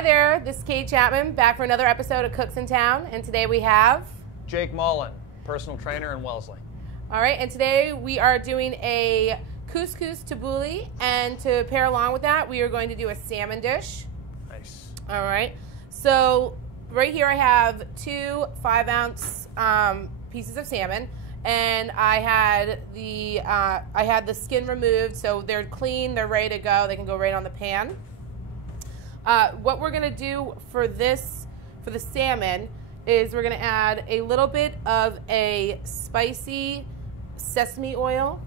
Hi there, this is Kate Chapman, back for another episode of Cooks in Town, and today we have... Jake Maulin, personal trainer in Wellesley. All right, and today we are doing a couscous tabouli, and to pair along with that, we are going to do a salmon dish. Nice. All right, so right here I have two 5-ounce pieces of salmon, and I had the skin removed, so they're clean, they're ready to go, they can go right on the pan. What we're gonna do for the salmon is we're gonna add a little bit of a spicy sesame oil.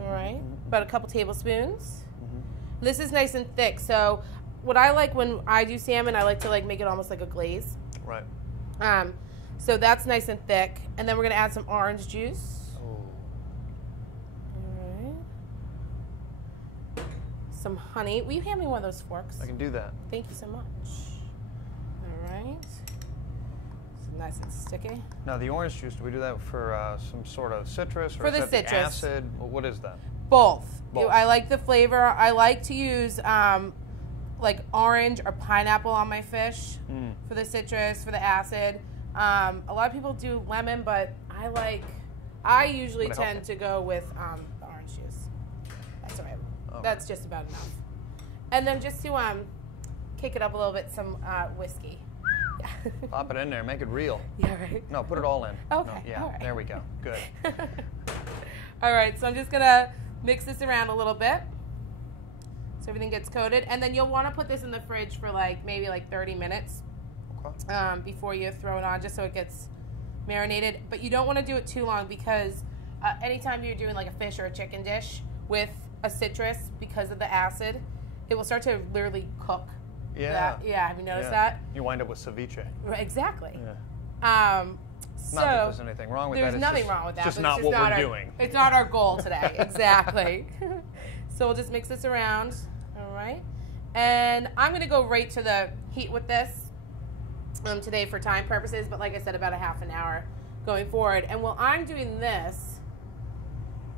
All right, about a couple tablespoons. This is nice and thick, so what I like when I do salmon, I like to make it almost like a glaze. Right. So that's nice and thick, and then we're gonna add some orange juice. Some honey. Will you hand me one of those forks? I can do that. Thank you so much. All right. It's nice and sticky. Now the orange juice, do we do that for some sort of citrus? Or for is the that citrus. The acid? What is that? Both. Both. I like the flavor. I like to use like orange or pineapple on my fish for the citrus, for the acid. A lot of people do lemon, but I usually tend to go with the orange juice. That's all right. That's just about enough. And then just to kick it up a little bit, some whiskey. Yeah. Pop it in there, make it real. Yeah, right. No, put it all in. Okay. No, yeah, all right. There we go. Good. All right, so I'm just gonna mix this around a little bit so everything gets coated, and then you'll want to put this in the fridge for maybe 30 minutes before you throw it on, just so it gets marinated. But you don't want to do it too long because anytime you're doing a fish or a chicken dish with a citrus, because of the acid, it will start to literally cook. Yeah. Yeah. Have you noticed that? You wind up with ceviche. Right, exactly. Yeah. So not that there's anything wrong with that. There's nothing wrong with that. Just but not it's just what not we're doing. It's not our goal today. Exactly. So we'll just mix this around. All right. And I'm going to go right to the heat with this today for time purposes, but like I said, about a half an hour going forward. And while I'm doing this,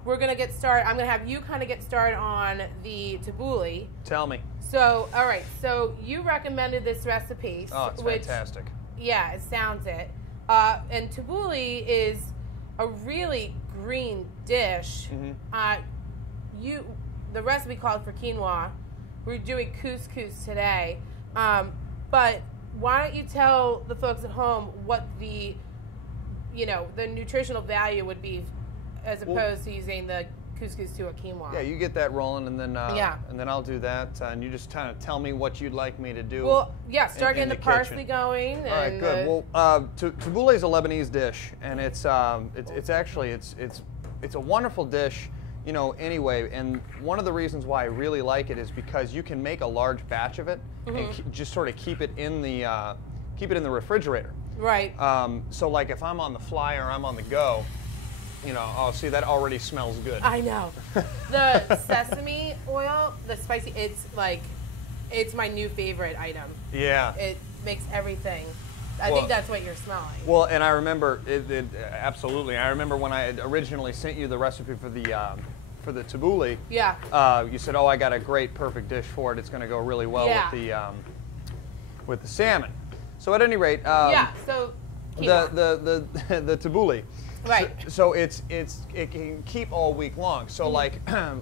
we're going to get started. I'm going to have you kind of get started on the tabouli. Tell me. So, all right. So you recommended this recipe. Oh, it's fantastic. Yeah, it sounds it. And tabouli is a really green dish. The recipe called for quinoa. We're doing couscous today. But why don't you tell the folks at home what the nutritional value would be as opposed to using the couscous to a quinoa. Yeah, you get that rolling, and then and then I'll do that, and you just kind of tell me what you'd like me to do. Well, yeah, start getting the parsley going. All right, good. Well, tabouli is a Lebanese dish, and it's actually a wonderful dish, anyway. And one of the reasons why I really like it is because you can make a large batch of it and just sort of keep it in the refrigerator. Right. So if I'm on the fly or I'm on the go. Oh, see, that already smells good. I know. The sesame oil, the spicy, it's my new favorite item. Yeah. It makes everything. I think that's what you're smelling. Well, and I remember, absolutely. I remember when I had originally sent you the recipe for the tabouli. Yeah. You said, "Oh, I got a great, perfect dish for it. It's going to go really well with the salmon." So at any rate, So the tabouli. Right. So it can keep all week long. So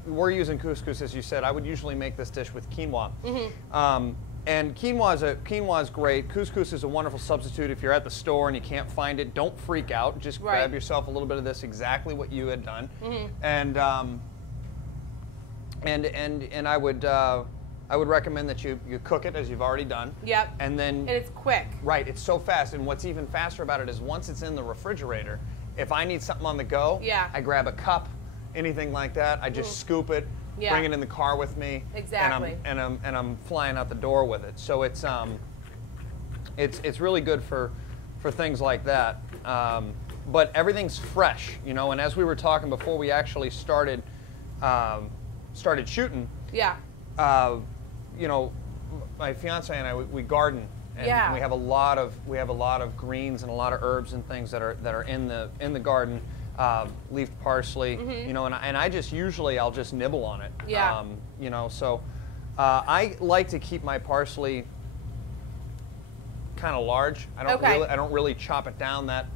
we're using couscous, as you said. I would usually make this dish with quinoa. And quinoa is great. Couscous is a wonderful substitute. If you're at the store and you can't find it, don't freak out. Just grab yourself a little bit of this, exactly what you had done. And I would recommend that you cook it as you've already done. Yep. And it's quick. Right. It's so fast. And what's even faster about it is once it's in the refrigerator, if I need something on the go, I grab a cup, anything like that. I just scoop it, bring it in the car with me, exactly, and I'm flying out the door with it. So it's really good for things like that. But everything's fresh, And as we were talking before we actually started shooting, my fiance and I we garden. And we have a lot of greens and a lot of herbs and things that are in the garden. leaf parsley, you know, and I just usually I'll just nibble on it. Yeah. You know, so I like to keep my parsley kind of large. I don't really chop it down that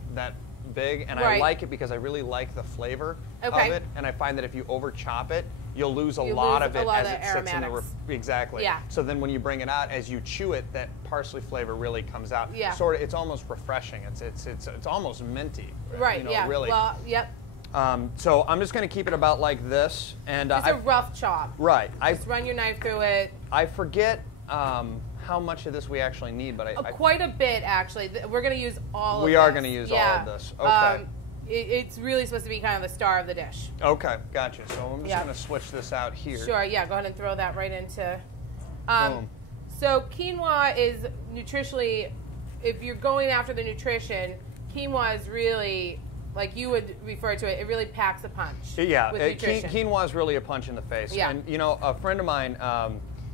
big, and I like it because I really like the flavor of it, and I find that if you over chop it, you'll lose a lot of it as it sits in the exactly. Yeah. So then when you bring it out, as you chew it, that parsley flavor really comes out. Yeah. Sort of, it's almost refreshing. It's almost minty. Right. You know, yeah. Really. Well. Yep. So I'm just going to keep it about like this, and just a rough chop. Right. Just run your knife through it. I forget how much of this we actually need, but quite a bit actually. We're going to use all. We are going to use all of this. Okay. It's really supposed to be kind of the star of the dish. Okay, gotcha. So I'm just going to switch this out here. Sure. Yeah. Go ahead and throw that right into. Boom. So quinoa is nutritionally, if you're going after the nutrition, quinoa is really, like you would refer to it, it really packs a punch. Yeah, quinoa is really a punch in the face. Yeah. And, you know, a friend of mine,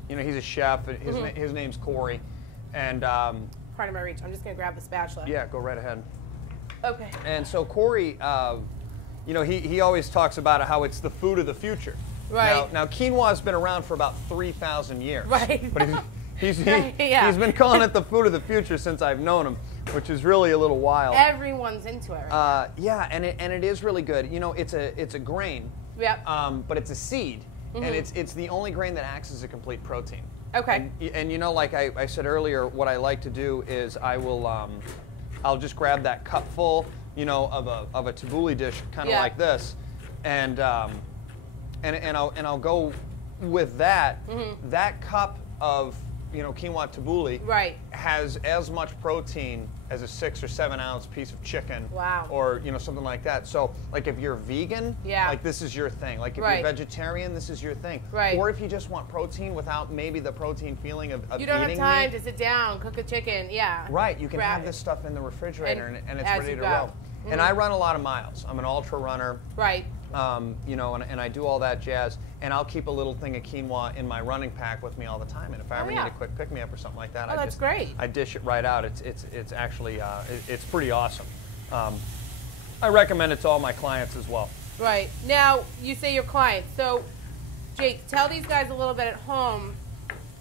you know, he's a chef. His name's Corey. And pardon my reach. I'm just going to grab the spatula. Yeah, go right ahead. Okay. And so Corey, you know, he always talks about how it's the food of the future. Right. Now quinoa has been around for about 3,000 years. Right. But he's been calling it the food of the future since I've known him, which is really a little wild. Everyone's into it. Right yeah, and it is really good. You know, it's a grain. Yep. But it's a seed, and it's the only grain that acts as a complete protein. Okay. And you know, like I said earlier, what I like to do is I'll just grab that cupful, you know, of a tabouli dish, kind of like this, and I'll go with that. That cup of, you know, quinoa tabouli has as much protein as a 6 or 7 ounce piece of chicken. Wow. Or, you know, something like that. So, like, if you're vegan, like, this is your thing. Like, if you're vegetarian, this is your thing. Right. Or if you just want protein without maybe the protein feeling of you don't have time meat, to sit down, cook a chicken. Yeah. Right. You can have this stuff in the refrigerator, and it's ready to roll. And I run a lot of miles. I'm an ultra runner. Right. You know, and I do all that jazz, and I'll keep a little thing of quinoa in my running pack with me all the time. And if I ever need a quick pick me up or something like that, that's great. I dish it right out. It's actually it's pretty awesome. I recommend it to all my clients as well. Right. Now you say your clients. So, Jake, tell these guys a little bit at home,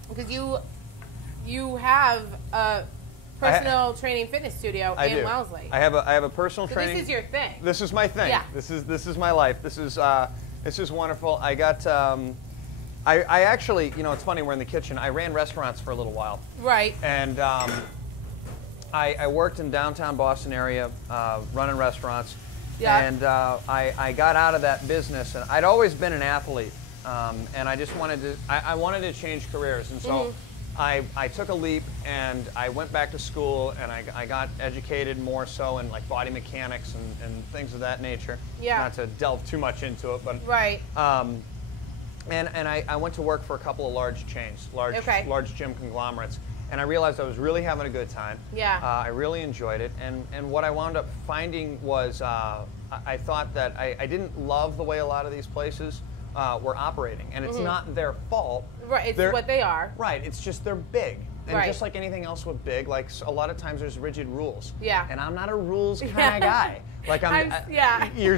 because you have a personal training fitness studio in Wellesley. I have a personal training. This is your thing. This is my thing. Yeah. This is my life. This is wonderful. I got I actually, you know, it's funny, we're in the kitchen. I ran restaurants for a little while. Right. And I worked in downtown Boston area running restaurants. Yeah. And I got out of that business, and I'd always been an athlete, and I just wanted to I wanted to change careers, and so. I took a leap, and I went back to school, and I got educated more so in like body mechanics and things of that nature. Yeah. Not to delve too much into it, but right. And I went to work for a couple of large chains, large gym conglomerates, and I realized I was really having a good time. Yeah. I really enjoyed it, and what I wound up finding was I thought that I didn't love the way a lot of these places were operating, and it's not their fault. Right, it's what they are. Right, it's just they're big, and just like anything else with big, like a lot of times there's rigid rules. Yeah. And I'm not a rules kind of guy. Like you're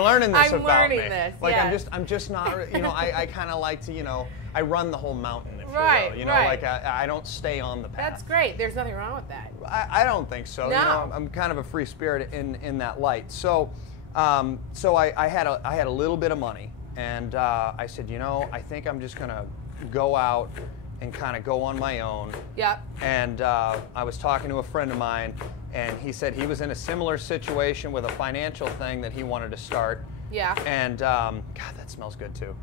learning this about me. Like I'm just not. You know, I kind of like to, you know, I run the whole mountain, if you will. You know, like I don't stay on the path. That's great. There's nothing wrong with that. I don't think so. No. You know, I'm kind of a free spirit in that light. So, I had a little bit of money. And I said, you know, I think I'm just going to go out and kind of go on my own. Yeah. And I was talking to a friend of mine, and he said he was in a similar situation with a financial thing that he wanted to start. Yeah. And, God, that smells good, too.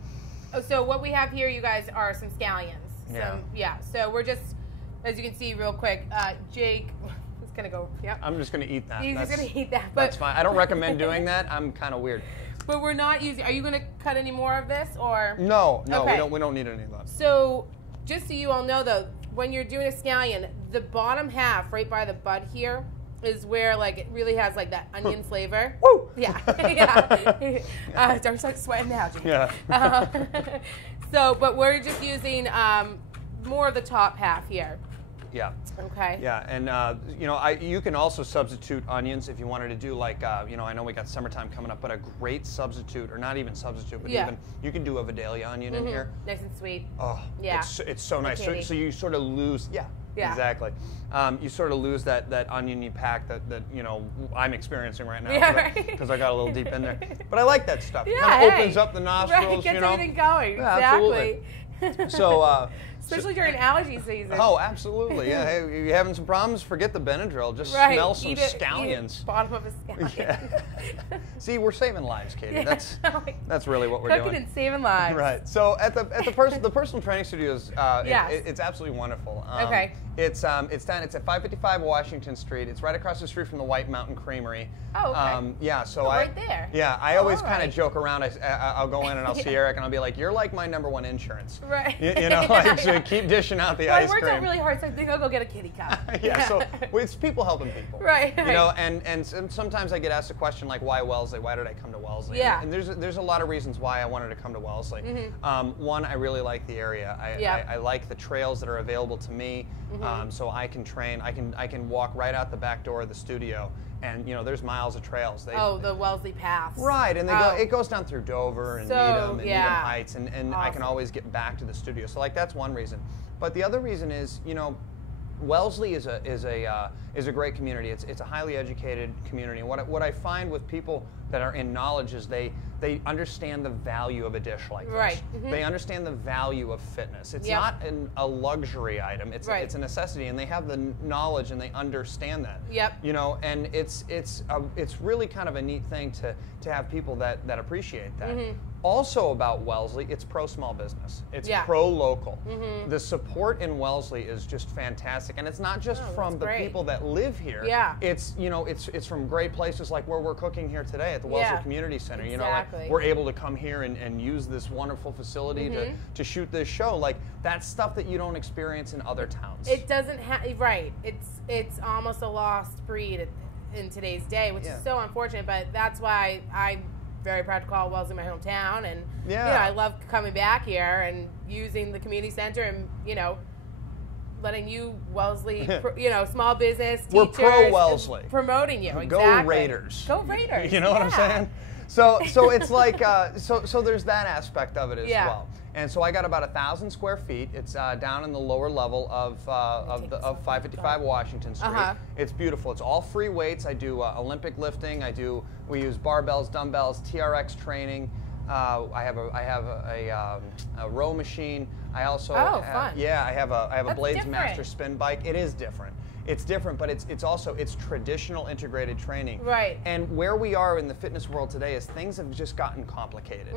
Oh, so what we have here, you guys, are some scallions. Yeah. So we're just, as you can see real quick, Jake is going to go, I'm just going to eat that. He's just going to eat that. That's fine. I don't recommend doing that. I'm kind of weird. But we're not using. Are you going to cut any more of this, or? No, okay. We don't need any of that. So, just so you all know, though, when you're doing a scallion, the bottom half, right by the bud here, is where like it really has like that onion flavor. Woo! Yeah, yeah. Don't start sweating now, Jimmy. Yeah. So, but we're just using more of the top half here. Yeah. Okay. Yeah, and you know, you can also substitute onions if you wanted to do like, you know, I know we got summertime coming up, but a great substitute, or not even substitute, but even you can do a Vidalia onion in here. Nice and sweet. Oh, yeah. It's so nice. So you sort of lose, Yeah. Exactly. You sort of lose that oniony pack that you know I'm experiencing right now. Yeah, Because I got a little deep in there. But I like that stuff. Yeah, Kind of hey. opens up the nostrils. Right, gets you know. everything going. Yeah, Exactly. absolutely. So. Especially during allergy season. Oh, absolutely. Yeah. Hey, you having some problems? Forget the Benadryl. Just right. smell some Eat scallions. Bottom of a scallion. Yeah. See, we're saving lives, Katie. Yeah. That's really what we're Cooking doing. and saving lives. Right. So at the personal training studios, Yes. it's absolutely wonderful. Okay. It's at 555 Washington Street. It's right across the street from the White Mountain Creamery. Oh, okay. Yeah. So right there. Yeah. I always kind of right. joke around. I'll go in and I'll see Eric and I'll be like, "You're like my #1 insurance." Right. You know, like so keep dishing out the well, ice I worked cream. out really hard, so I think I'll go get a kitty cup. Yeah. So it's people helping people. Right. You know, and sometimes I get asked a question like, "Why Wellesley? Why did I come to Wellesley?" Yeah. And there's a lot of reasons why I wanted to come to Wellesley. Mm-hmm. One, I really like the area. I like the trails that are available to me, so I can train. I can walk right out the back door of the studio, and you know there's miles of trails. The Wellesley Paths. Right, and it goes down through Dover and Needham and Needham Heights, and awesome. I can always get back to the studio. So like that's one reason. But the other reason is, you know, Wellesley is a great community. It's a highly educated community. What I find with people that are in knowledge is they understand the value of a dish like this. Right. They understand the value of fitness. It's Yep. not a luxury item. It's Right. it's a necessity, and they have the knowledge and they understand that. Yep. You know, and it's really kind of a neat thing to have people that appreciate that. Also about Wellesley, it's pro small business. It's pro local. The support in Wellesley is just fantastic, and it's not just from the people that live here. Yeah. It's it's from great places like where we're cooking here today at the Wellesley Community Center. Exactly. You know, like we're able to come here and use this wonderful facility to shoot this show. Like that's stuff that you don't experience in other towns. It doesn't have right. It's almost a lost breed in today's day, which is so unfortunate. But that's why I'm very proud to call Wellesley my hometown, and you know, I love coming back here and using the community center, and you know, letting you Wellesley, you know, small business teachers, we're pro Wellesley, promoting you. Go exactly. Raiders! Go Raiders! You know what I'm saying? So it's like so there's that aspect of it as well. And so I got about 1,000 square feet. It's down in the lower level of 555 Washington Street. It's beautiful. It's all free weights. I do Olympic lifting. We use barbells, dumbbells, TRX training. I have a row machine. I also fun. I have a Blades different. Master spin bike. It is different. It's different, but it's also traditional integrated training. Right. And where we are in the fitness world today is things have just gotten complicated.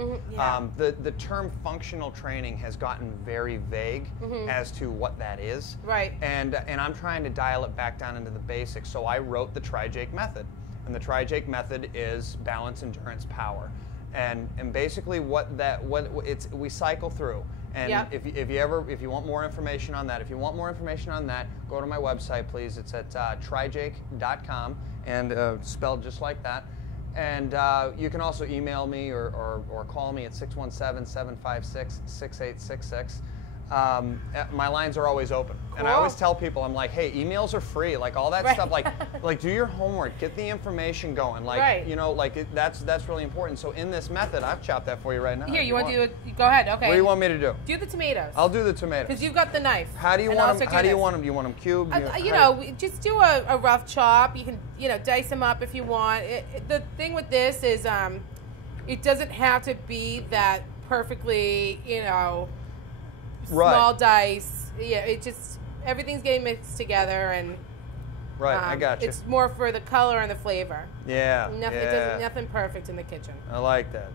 The term functional training has gotten very vague as to what that is. Right. And I'm trying to dial it back down into the basics. So I wrote the TriJake Method, and the TriJake Method is balance, endurance, power. And basically we cycle through. And if you want more information on that, go to my website, please. It's at trijake.com, and spelled just like that. And you can also email me or call me at 617-756-6866. My lines are always open. Cool. And I always tell people, I'm like, hey, emails are free, like all that stuff, like do your homework, get the information going, like you know, like that's really important. So in this method, I've chopped that for you right now. Here, you want to do it? Go ahead. Okay. What do you want me to do? Do the tomatoes. I'll do the tomatoes. Because you've got the knife. How do you want them? How do you want them? Do you want them cubed? Just do a rough chop. You can dice them up if you want. The thing with this is it doesn't have to be that perfectly small dice. Yeah, it just everything's getting mixed together, and I got you. It's more for the color and the flavor. Yeah. Nothing perfect in the kitchen. I like that.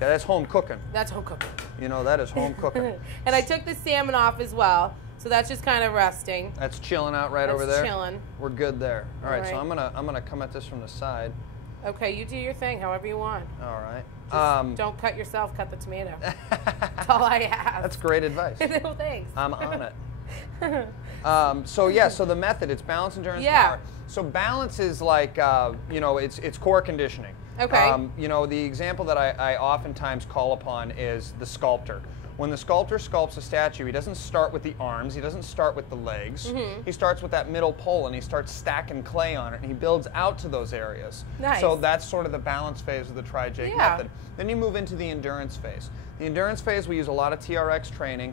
That's home cooking. That's home cooking. You know, that is home cooking. And I took the salmon off as well, so that's just kind of resting. That's chilling out over there. Chilling. We're good there. All right. So I'm gonna come at this from the side. Okay, you do your thing, however you want. All right. Just don't cut yourself. Cut the tomato. That's all I ask. That's great advice. No thanks. I'm on it. So the method, it's balance, endurance, power. So balance is like, it's core conditioning. Okay. The example that I oftentimes call upon is the sculptor. When the sculptor sculpts a statue, he doesn't start with the arms, he doesn't start with the legs. He starts with that middle pole, and he starts stacking clay on it, and he builds out to those areas. Nice. So that's sort of the balance phase of the TriJake Method. Then you move into the endurance phase. The endurance phase, we use a lot of TRX training.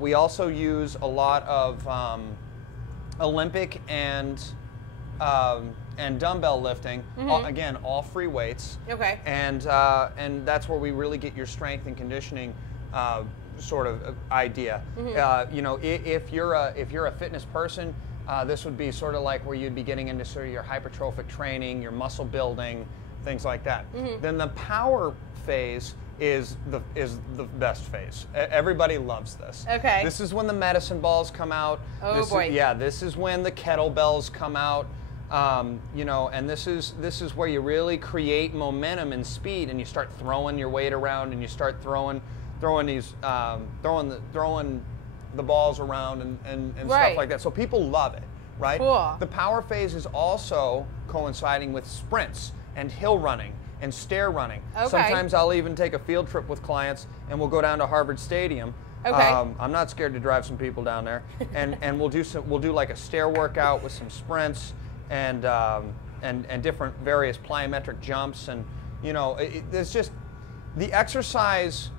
We also use a lot of Olympic and dumbbell lifting. Again, all free weights. Okay. And that's where we really get your strength and conditioning sort of idea. You know, if you're a fitness person, this would be sort of like where you'd be getting into sort of your hypertrophic training, your muscle building, things like that. Then the power phase is the best phase. Everybody loves this. Okay. This is when the medicine balls come out. Oh boy. This is when the kettlebells come out. You know, and this is where you really create momentum and speed, and you start throwing your weight around, and you start throwing these throwing the balls around and stuff like that. So people love it, right? Cool. The power phase is also coinciding with sprints and hill running and stair running. Okay. Sometimes I'll even take a field trip with clients, and we'll go down to Harvard Stadium. Okay. I'm not scared to drive some people down there, and we'll do like a stair workout with some sprints and different various plyometric jumps, and you know, it's just the exercise,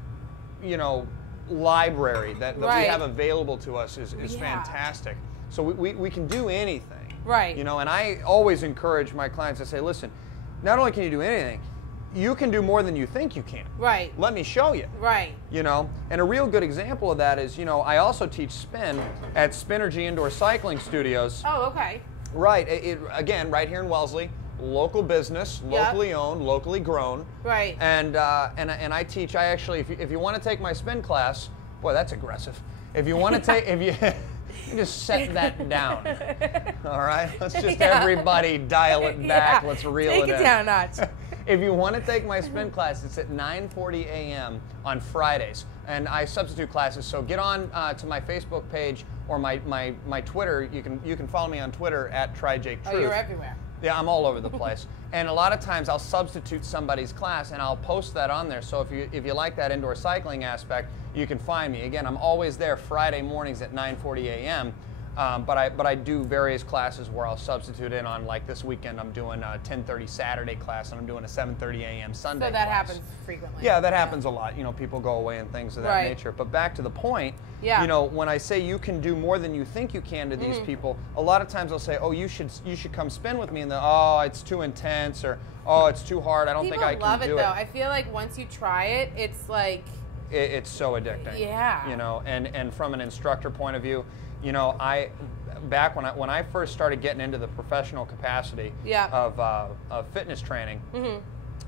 you know, library that we have available to us is fantastic. So we can do anything, right? You know, and I always encourage my clients to say, listen, not only can you do anything, you can do more than you think you can. Right. Let me show you. Right. You know, and a real good example of that is, you know, I also teach spin at Spinergy Indoor Cycling Studios. Oh, okay. Right. Again, right here in Wellesley, local business, locally owned, locally grown. Right. And I teach. I actually, if you want to take my spin class, boy, that's aggressive. If you want to take, you just set that down. All right. Let's just everybody dial it back. Let's reel it in. Take it down a notch. If you want to take my spin class, it's at 9:40 a.m. on Fridays, and I substitute classes. So get on to my Facebook page or my Twitter. You can follow me on Twitter at TriJake Truth. Oh, you're everywhere. Yeah, I'm all over the place. And a lot of times I'll substitute somebody's class and I'll post that on there. So if you like that indoor cycling aspect, you can find me. Again, I'm always there Friday mornings at 9:40 a.m. But I do various classes where I'll substitute in on, like this weekend I'm doing a 10:30 Saturday class, and I'm doing a 7:30 a.m. Sunday So that class. happens frequently. Yeah, that happens a lot. You know, people go away and things of that nature. But back to the point, you know, when I say you can do more than you think you can to these people, a lot of times they'll say, oh, you should come spin with me, and they'll, oh, it's too intense, or oh, it's too hard, I don't think I can do it. People love it, though. I feel like once you try it, it's like... It's so addicting. Yeah. You know, and from an instructor point of view, you know, back when I first started getting into the professional capacity of fitness training,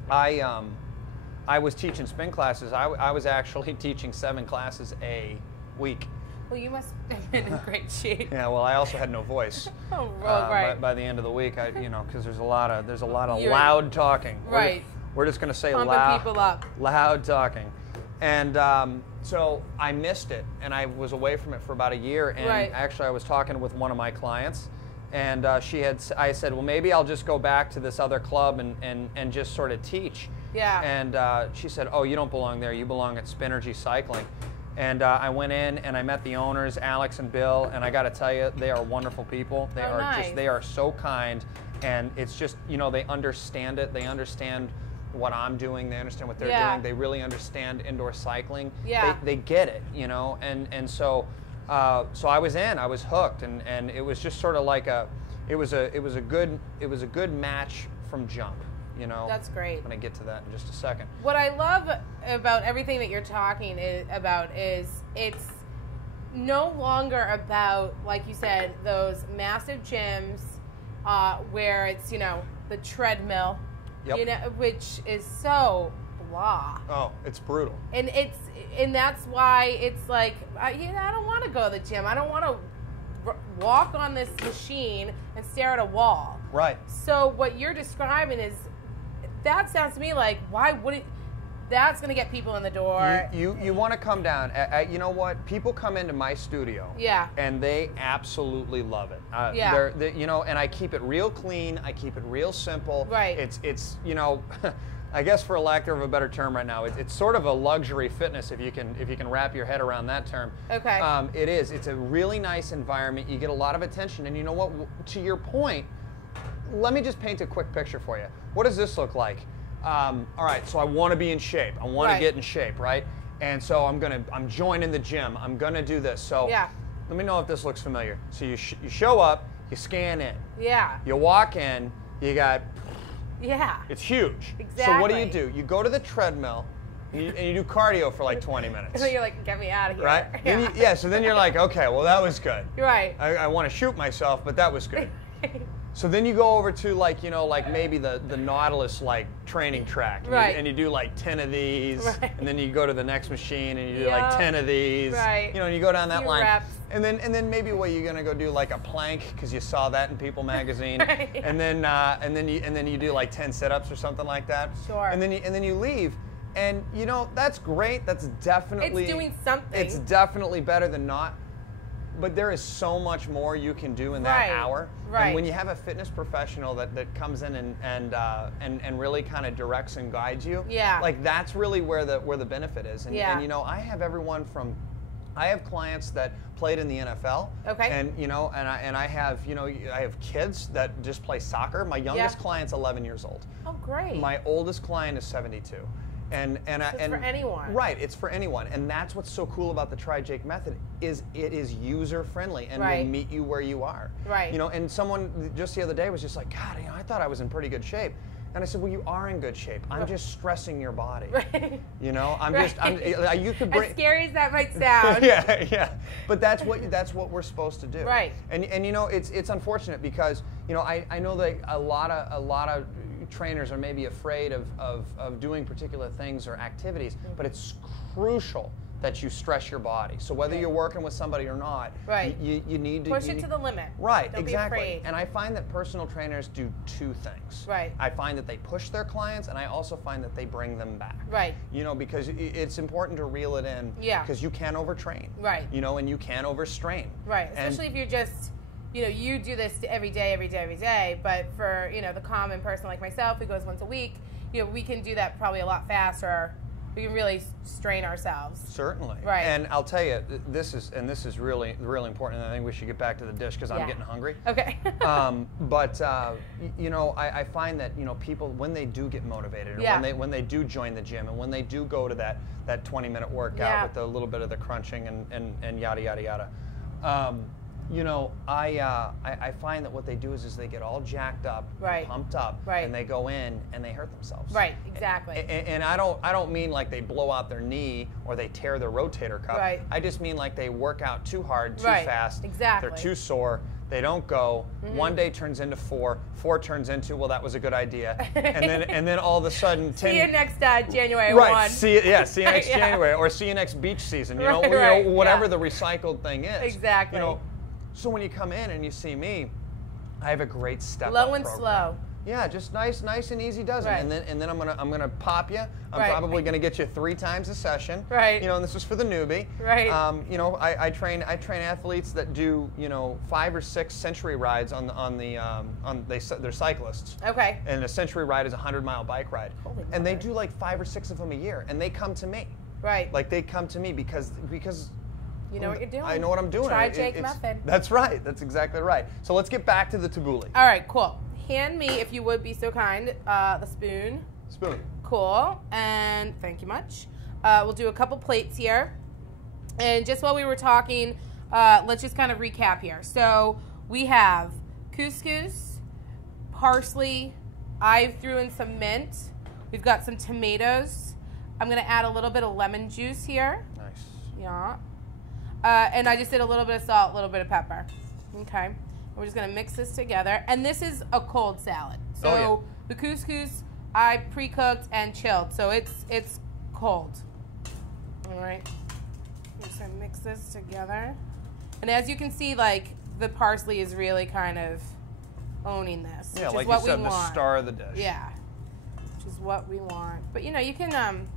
I was teaching spin classes. I was actually teaching 7 classes a week. Well, you must have been in great shape. Yeah. Well, I also had no voice. Oh, right. By the end of the week, you know, because there's a lot of loud talking. Right. We're just going to say pumping people up. Loud talking. And so I missed it, and I was away from it for about a year. And actually, I was talking with one of my clients, and I said, well, maybe I'll just go back to this other club and just sort of teach. Yeah. And she said, oh, you don't belong there. You belong at Spinergy Cycling. And I went in and I met the owners, Alex and Bill, and I got to tell you, they are wonderful people. They are so kind, and it's just, you know, they understand it. They understand what I'm doing. They understand what they're doing. They really understand indoor cycling. Yeah. They get it, you know, and so I was hooked, and it was just sort of like it was a good match from jump. You know, that's great. I'm going to get to that in just a second. What I love about everything that you're talking about is it's no longer about, like you said, those massive gyms where it's, you know, the treadmill, you know, which is so blah. Oh, it's brutal. And that's why it's like, I don't want to go to the gym. I don't want to walk on this machine and stare at a wall. Right. So what you're describing is, that sounds to me like, why would it? That's going to get people in the door. You want to come down. You know what? People come into my studio. Yeah. And they absolutely love it. They're, you know, and I keep it real clean. I keep it real simple. Right. It's you know, I guess for a lack of a better term right now, it's sort of a luxury fitness if you can wrap your head around that term. Okay. It is. It's a really nice environment. You get a lot of attention, and you know what? To your point, let me just paint a quick picture for you. What does this look like? All right, so I want to be in shape. I want to get in shape, right? And so I'm joining the gym. I'm gonna do this. So Yeah. let me know if this looks familiar. So you show up, you scan in. Yeah. You walk in, you got, Yeah. it's huge. Exactly. So what do? You go to the treadmill, and you do cardio for like 20 minutes. And then you're like, get me out of here. Right? Yeah. So then you're like, okay, well that was good. You're right. I want to shoot myself, but that was good. So then you go over to like, like maybe the Nautilus like training track. Right. And you do like 10 of these. Right. And then you go to the next machine and you do Yeah. like 10 of these. Right. And you go down that Few line. reps. And then maybe you're gonna go do like a plank because you saw that in People magazine. Right. And then you do like 10 sit-ups or something like that. Sure. And then you leave. And that's great. That's definitely It's doing something. It's definitely better than not. But there is so much more you can do in that Right, hour. right. And when you have a fitness professional that comes in and really kind of directs and guides you, Yeah. like that's really where the benefit is. And, Yeah. and I have everyone from, I have clients that played in the NFL. Okay. And I have I have kids that just play soccer. My youngest client's 11 years old. Oh, great. My oldest client is 72. And it's for anyone. Right, it's for anyone. And that's what's so cool about the TriJake method is it is user friendly and Right. will meet you where you are. Right. And someone just the other day was just like, God, I thought I was in pretty good shape. And I said, well, you are in good shape. I'm just stressing your body. Right. You could bring. As scary as that might sound. yeah. But that's what we're supposed to do. Right. And it's unfortunate because I know that a lot of trainers are maybe afraid of doing particular things or activities, but it's crucial that you stress your body. So whether you're working with somebody or not, Right. you need to Push it to the limit. Right, Don't exactly. be afraid. And I find that personal trainers do two things. Right. I find that they push their clients, and I also find that they bring them back. Right. Because it's important to reel it in. Yeah. Because you can overtrain. Right. And you can overstrain. Right. Especially if you're just, you do this every day. But for, the common person like myself who goes once a week, we can do that probably a lot faster. We can really strain ourselves. Certainly. Right. And I'll tell you, this is really, really important. And I think we should get back to the dish because I'm getting hungry. Okay. I find that people when they do get motivated, or when they do join the gym, and when they do go to that 20-minute workout with a little bit of the crunching and yada yada yada. I find that what they do is they get all jacked up, Right. pumped up, Right. and they go in and they hurt themselves. Right, exactly. And I don't mean like they blow out their knee or they tear their rotator cuff. Right. I just mean like they work out too hard, too Right, fast. exactly. They're too sore. They don't go. One day turns into 4. 4 turns into, well, that was a good idea. And then all of a sudden, 10. See you next January 1. Right. See you next January, or see you next beach season. Whatever the recycled thing is. Exactly. So when you come in and you see me, I have a great step-up Low and program. slow. Yeah, just nice and easy does it. Right. And then I'm gonna pop you. I'm Right. probably gonna get you 3 times a session. Right. And this is for the newbie. Right. I train athletes that do 5 or 6 century rides they're cyclists. Okay. And a century ride is a 100-mile bike ride. Holy and they mother. do like 5 or 6 of them a year, and they come to me. Right. Like they come to me because. You know what you're doing. I know what I'm doing. TriJake method. That's right. That's exactly right. So let's get back to the tabouli. All right, cool. Hand me, if you would be so kind, the spoon. Spoon. Cool. And thank you much. We'll do a couple plates here. And just while we were talking, let's just kind of recap here. So we have couscous, parsley. I threw in some mint. We've got some tomatoes. I'm going to add a little bit of lemon juice here. Nice. Yeah. And I just did a little bit of salt, a little bit of pepper. Okay. We're just going to mix this together. And this is a cold salad. So the couscous I pre-cooked and chilled. So it's cold. All right. I'm just going to mix this together. And as you can see, like, the parsley is really kind of owning this. Yeah, which like is what you said, we the want. star of the dish. Yeah. Which is what we want. But, you can,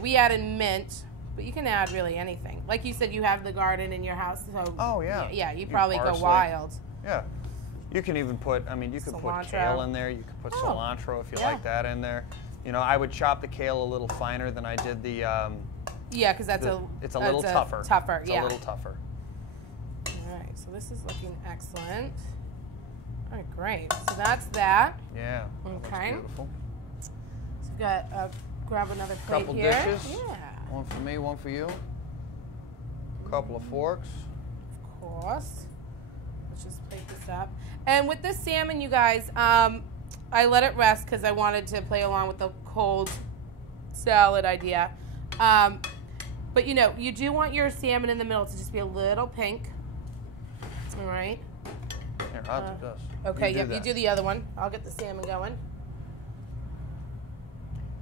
we added mint. But you can add really anything. Like you said, you have the garden in your house, so yeah, you probably go wild. Yeah, you can even put. You could put kale in there. You could put cilantro if you like that in there. I would chop the kale a little finer than I did the. Yeah, because it's a little tougher. Tougher, it's yeah. a little tougher. All right, so this is looking excellent. All right, great. So that's that. Yeah. Okay. That looks beautiful. So we've got a grab another plate Couple here. dishes. Yeah. One for me, one for you. Couple of forks. Of course. Let's just plate this up. And with this salmon, you guys, I let it rest because I wanted to play along with the cold salad idea. But you know, you do want your salmon in the middle to just be a little pink. All right. Here, I'll do this. Okay, yep, you do the other one. I'll get the salmon going.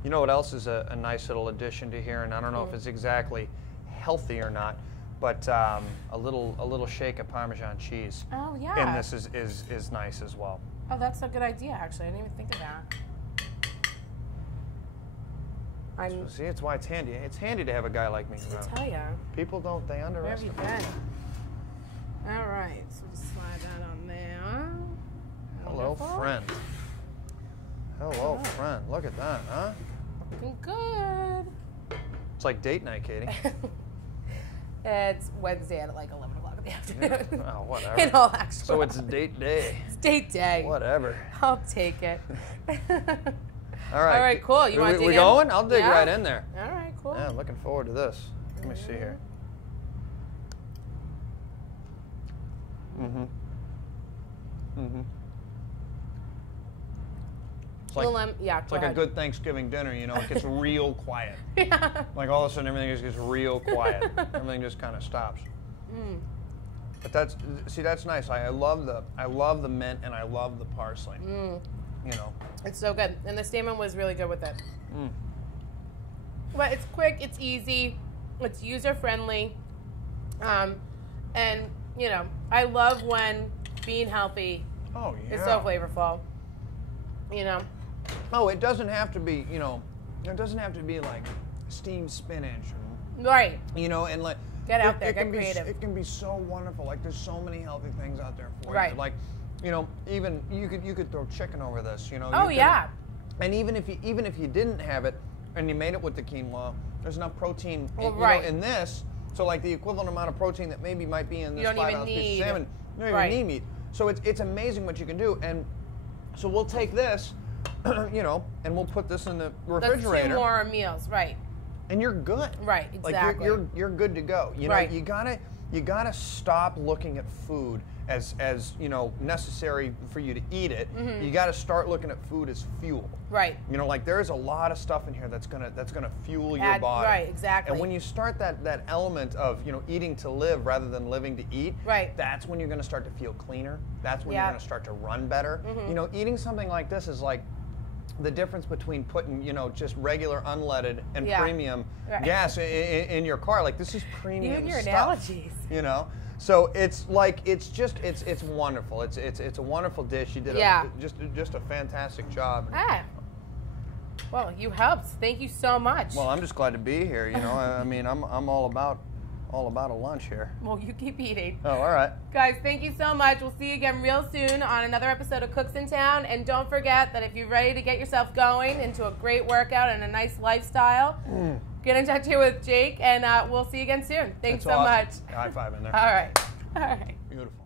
You know what else is a nice little addition to here, and I don't know if it's exactly healthy or not, but a little shake of Parmesan cheese. Oh yeah. And this is nice as well. Oh, that's a good idea. Actually, I didn't even think of that. So, see, it's why it's handy. It's handy to have a guy like me around. I tell ya. People don't. They underestimate. Where have you been? All right, so just slide that on there. Hello, Wonderful. friend. Hello, friend. Look at that, huh? Looking good. It's like date night, Katie. It's Wednesday at like 11 o'clock in the afternoon. Oh, whatever. In all actuality. So it's date day. It's date day. Whatever. I'll take it. All right. All right, cool. You want to dig we in? going? I'll dig right in there. All right, cool. Yeah, I'm looking forward to this. Let me see here. Mm-hmm. Mm-hmm. It's like, it's like a good Thanksgiving dinner, you know, it gets real quiet. Yeah. Like all of a sudden everything just gets real quiet. Everything just kind of stops. Mm. But that's nice. I love the mint and I love the parsley. Mm. You know. It's so good. And the salmon was really good with it. Mm. But it's quick, it's easy, it's user friendly. And you know, I love when being healthy is so flavorful. You know. Oh, it doesn't have to be, you know, it doesn't have to be like steamed spinach. Right. You know, and like get out there, get creative. It can be so wonderful. Like there's so many healthy things out there for right. you. Like, you know, even you could throw chicken over this. You know. Oh yeah. And even if you didn't have it and you made it with the quinoa, there's enough protein you know, in this. So like the equivalent amount of protein that maybe might be in this 5-ounce piece of salmon. You don't even need meat. So it's amazing what you can do. And so we'll take this, you know, and we'll put this in the refrigerator. That's 2 more meals, right? And you're good. Right, exactly. Like you're good to go. You know, you gotta stop looking at food as you know, necessary for you to eat it. Mm-hmm. You gotta start looking at food as fuel. Right. You know, like there's a lot of stuff in here that's gonna fuel your body. Right, exactly. And when you start that element of, you know, eating to live rather than living to eat, right. that's when you're gonna start to feel cleaner. That's when you're gonna start to run better. Mm-hmm. You know, eating something like this is like the difference between putting, you know, just regular unleaded and premium gas in your car. Like this is premium Even your stuff. Analogies. You know, so it's like it's wonderful. It's a wonderful dish. You did just a fantastic job. Ah. Well, you helped. Thank you so much. Well, I'm just glad to be here. You know, I mean, I'm all about a lunch here. Well, you keep eating. Oh, all right. Guys, thank you so much. We'll see you again real soon on another episode of Cooks in Town. And don't forget that if you're ready to get yourself going into a great workout and a nice lifestyle, get in touch here with Jake, and we'll see you again soon. Thanks so much. High five in there. All right. All right. Beautiful.